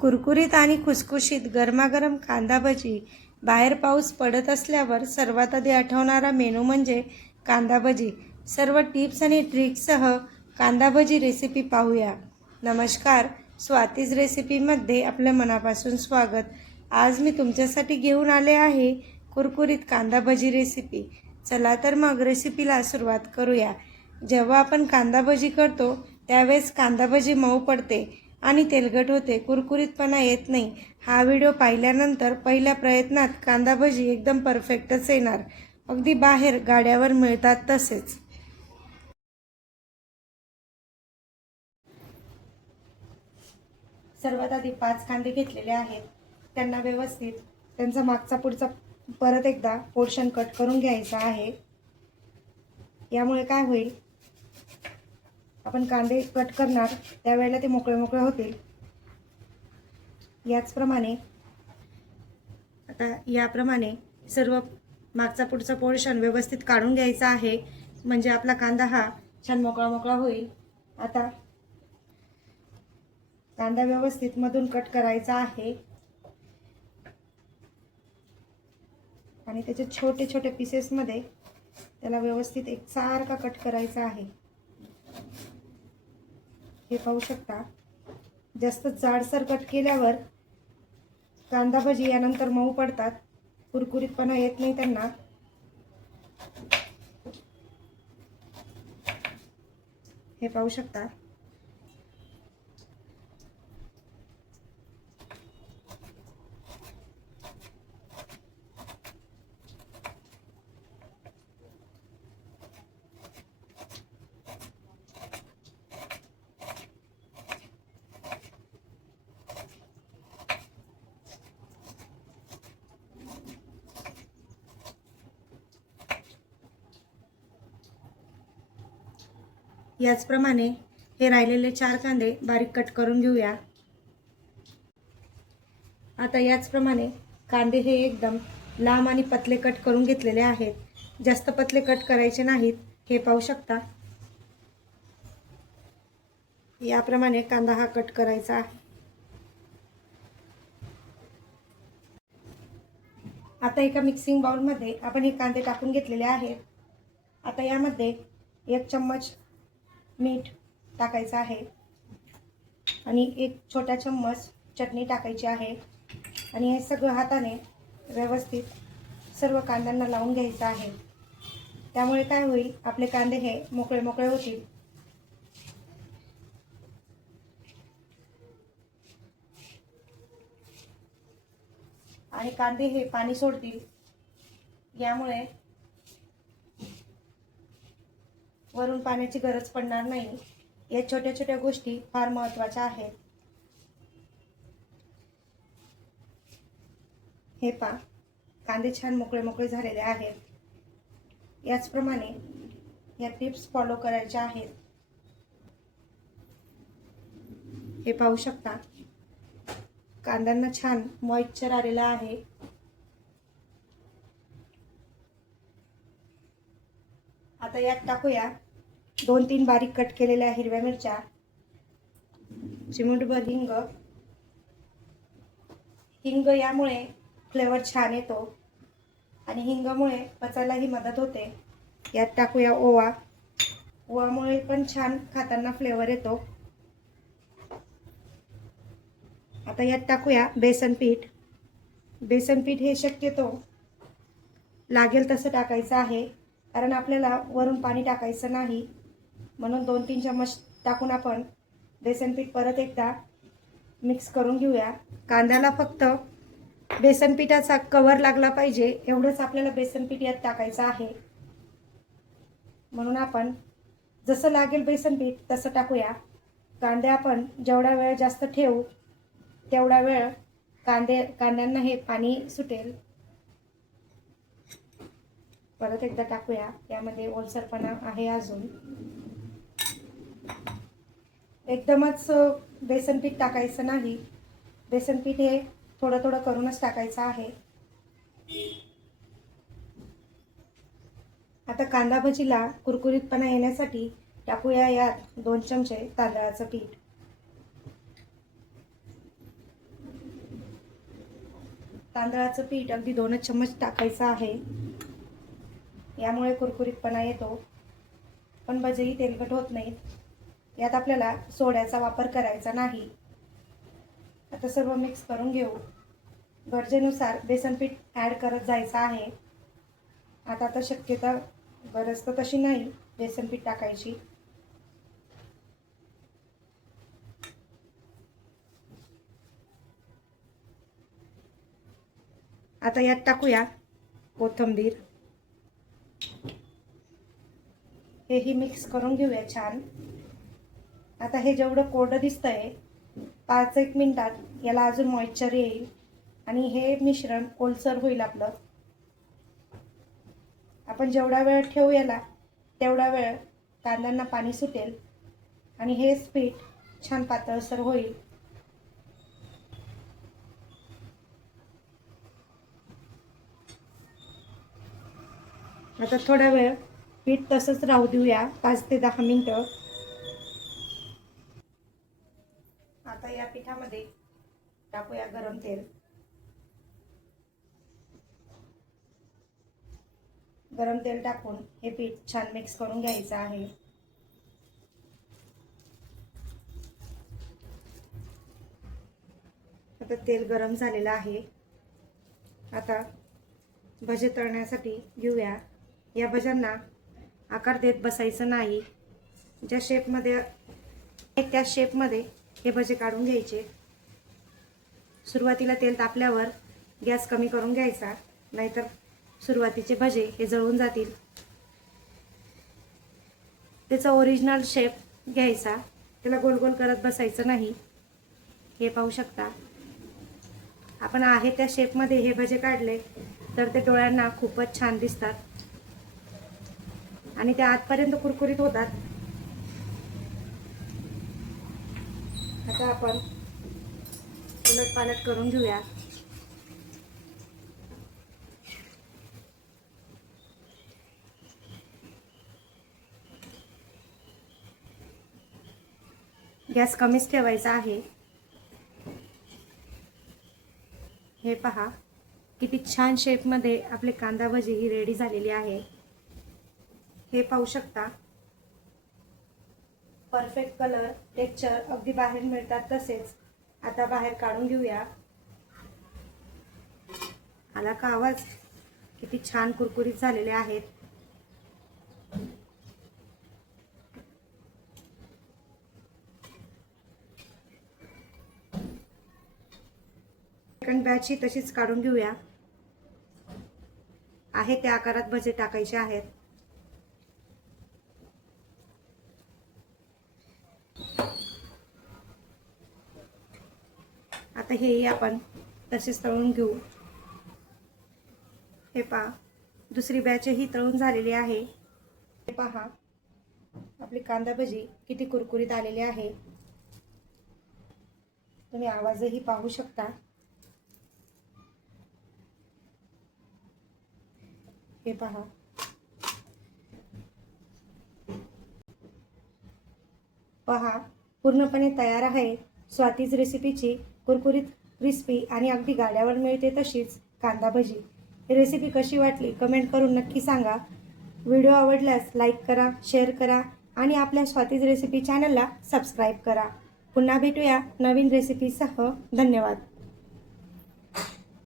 कुरकुरीत आणि खुसखुशीत गरमागरम कांदा भजी. बाहेर पाऊस पडत असल्यावर सर्वात आधी आठवणारा मेनू म्हणजे कांदा भजी. सर्व टिप्स आणि ट्रिक्ससह कांदा भजी रेसिपी पाहूया. नमस्कार, स्वातीज रेसिपीमध्ये आपल्या मनापासून स्वागत. आज मी तुमच्यासाठी घेऊन आले आहे कुरकुरीत कांदा भजी रेसिपी. चला तर मग रेसिपीला सुरुवात करूया. जेव्हा आपण कांदा भजी करतो त्यावेळेस कांदा भजी मऊ पडते आणि तेलकट होते, कुरकुरीतपणा येत नाही. हा व्हिडिओ पाहिल्यानंतर पहिल्या प्रयत्नात कांदा भजी एकदम परफेक्टच येणार, अगदी बाहेर गाड्यावर मिळतात तसेच. सर्वात आधी 5 कांदे घेतलेले आहेत. त्यांना व्यवस्थित त्यांचा मागचा पुढचा परत एकदा पोर्शन कट करून घ्यायचा आहे. यामुळे काय होईल, आपण कांदे कट करणार त्यावेळेला ते मोकळे मोकळे होतील. याचप्रमाणे याप्रमाणे सर्व मागचा पुढचा पोर्शन व्यवस्थित काढून घ्यायचा आहे, म्हणजे आपला कांदा हा छान मोकळा मोकळा होईल. आता कांदा व्यवस्थित मधून कट करायचा आहे आणि त्याचे छोटे छोटे पीसेसमध्ये त्याला व्यवस्थित एकसारखा कट करायचा आहे. हे पाहू शकता. जास्त जाडसर कट केल्यावर कांदा भजी यानंतर मऊ पडतात, कुरकुरीतपणा येत नाही त्यांना. हे पाहू शकता. याचप्रमाणे हे राहिलेले 4 कांदे बारीक कट करून घेऊया. आता याचप्रमाणे कांदे हे एकदम लांब आणि पतले कट करून घेतलेले आहेत. जास्त पतले कट करायचे नाहीत. हे पाहू शकता. याप्रमाणे कांदा हा कट करायचा आहे. आता एका मिक्सिंग बाउलमध्ये आपण हे कांदे टाकून घेतलेले आहेत. आता यामध्ये 1 चम्मच मीठ टाकायचं आहे आणि 1 छोटा चम्मच चटणी टाकायची आहे आणि हे सगळं हाताने व्यवस्थित सर्व कांद्यांना लावून घ्यायचं आहे. त्यामुळे काय होईल, आपले कांदे हे मोकळे मोकळे होतील. आणि कांदे हे पाणी सोडतील. यामुळे वरून पाण्याची गरज पडणार नाही. या छोट्या छोट्या गोष्टी फार महत्त्वाच्या आहेत. हे पहा, कांदे छान मोकळे मोकळे झालेले आहेत. याचप्रमाणे या टिप्स फॉलो करायच्या आहेत. हे पाहू शकता. कांद्यांना छान मॉइश्चर आलेला आहे. आता यात टाकूया 2-3 बारीक कट केलेल्या हिरव्या मिरच्या, चिमूटभर हिंग. हिंग यामुळे फ्लेवर छान येतो आणि हिंगामुळे पचायलाही मदत होते. यात टाकूया ओवा. ओवामुळे पण छान खाताना फ्लेवर येतो. आता यात टाकूया बेसन पीठ. बेसन पीठ हे शक्यतो लागेल तसं टाकायचं आहे, कारण आपल्याला वरून पाणी टाकायचं नाही. म्हणून 2-3 चम्मच टाकून आपण बेसन पीठ परत एकदा मिक्स करून घेऊया. कांद्याला फक्त बेसन पिठाचा कवर लागला पाहिजे एवढंच आपल्याला बेसन पीठ यात टाकायचं आहे. म्हणून आपण जसं लागेल बेसन पीठ तसं टाकूया. कांदे आपण जेवढा वेळ जास्त ठेवू तेवढा वेळ कांद्यांना हे पाणी सुटेल. परत एकदा टाकूया. यामध्ये ओलसरपणा आहे अजून. एकदमच बेसन पीठ टाकायचं नाही. बेसन पीठ हे थोडं थोडं करूनच टाकायचं आहे. आता कांदा भजीला कुरकुरीतपणा येण्यासाठी टाकूया यात 2 चमचे तांदळाचं पीठ. तांदळाचं पीठ अगदी 2 चम्मच टाकायचं आहे. यामुळे कुरकुरीतपणा येतो, पण भजेही तेलकट होत नाहीत. यात आपल्याला सोड्याचा वापर करायचा नाही. आता सर्व मिक्स करून घेऊ. गरजेनुसार बेसन पीठ ॲड करत जायचं आहे. आता तर शक्यता गरज तर तशी नाही बेसन पीठ टाकायची. आता यात टाकूया कोथिंबीर. हेही मिक्स करून घेऊया छान. आता हे जेवढं कोरडं दिसतंय 5-1 मिनिटात याला अजून मॉइश्चर येईल आणि हे मिश्रण ओलसर होईल आपलं. आपण जेवढा वेळ ठेवू याला तेवढा वेळ कांद्यांना पाणी सुटेल आणि हे पीठ छान पातळसर होईल. आता थोडा वेळ पीठ तसंच राहू देऊया 5 ते 10 मिनिटं. आता या पिठामध्ये टाकूया गरम तेल. गरम तेल टाकून हे पीठ छान मिक्स करून घ्यायचं आहे. आता तेल गरम झालेलं आहे. आता भजे तळण्यासाठी घेऊया. या भज्यांना आकार देत बसायचं नाही. ज्या शेपमध्ये त्या शेपमध्ये हे भजे काढून घ्यायचे. सुरुवातीला तेल तापल्यावर गॅस कमी करून घ्यायचा, नाहीतर सुरुवातीचे भजे हे जळून जातील. त्याचा ओरिजिनल शेप घ्यायचा, त्याला गोल गोल करत बसायचं नाही. हे पाहू शकता आपण आहे त्या शेपमध्ये हे भजे काढले तर ते डोळ्यांना खूपच छान दिसतात आणि ते आतपर्यंत कुरकुरीत होतात. आता आपण उलटपालट करून घेऊया. गॅस कमीच ठेवायचा आहे. हे पहा किती छान शेपमध्ये आपले कांदा भजी ही रेडी झालेली आहे. हे पाहू शकता. परफेक्ट कलर टेक्स्चर अगदी बाहेर मिळतात तसेच. आता बाहेर काढून घेऊया. आला का आवाज? किती छान कुरकुरीत झालेले आहेत. सेकंड बॅच ही तशीच काढून घेऊया. आहे त्या आकारात भजे टाकायचे आहेत. आता हेही आपण तसेच तळून घेऊ. हे पहा दुसरी बॅच ही तळून झालेली आहे. हे पहा आपली कांदा भजी किती कुरकुरीत आलेली आहे. तुम्ही आवाजही पाहू शकता. हे पहा पूर्णपणे तयार आहे स्वातीज रेसिपीची कुरकुरीत क्रिस्पी आणि अगदी गाड्यावर मिळते तशीच कांदा भजी. ही रेसिपी कशी वाटली कमेंट करून नक्की सांगा. व्हिडिओ आवडल्यास लाईक करा, शेअर करा आणि आपल्या स्वातीज रेसिपी चॅनलला सबस्क्राईब करा. पुन्हा भेटूया नवीन रेसिपीसह. धन्यवाद.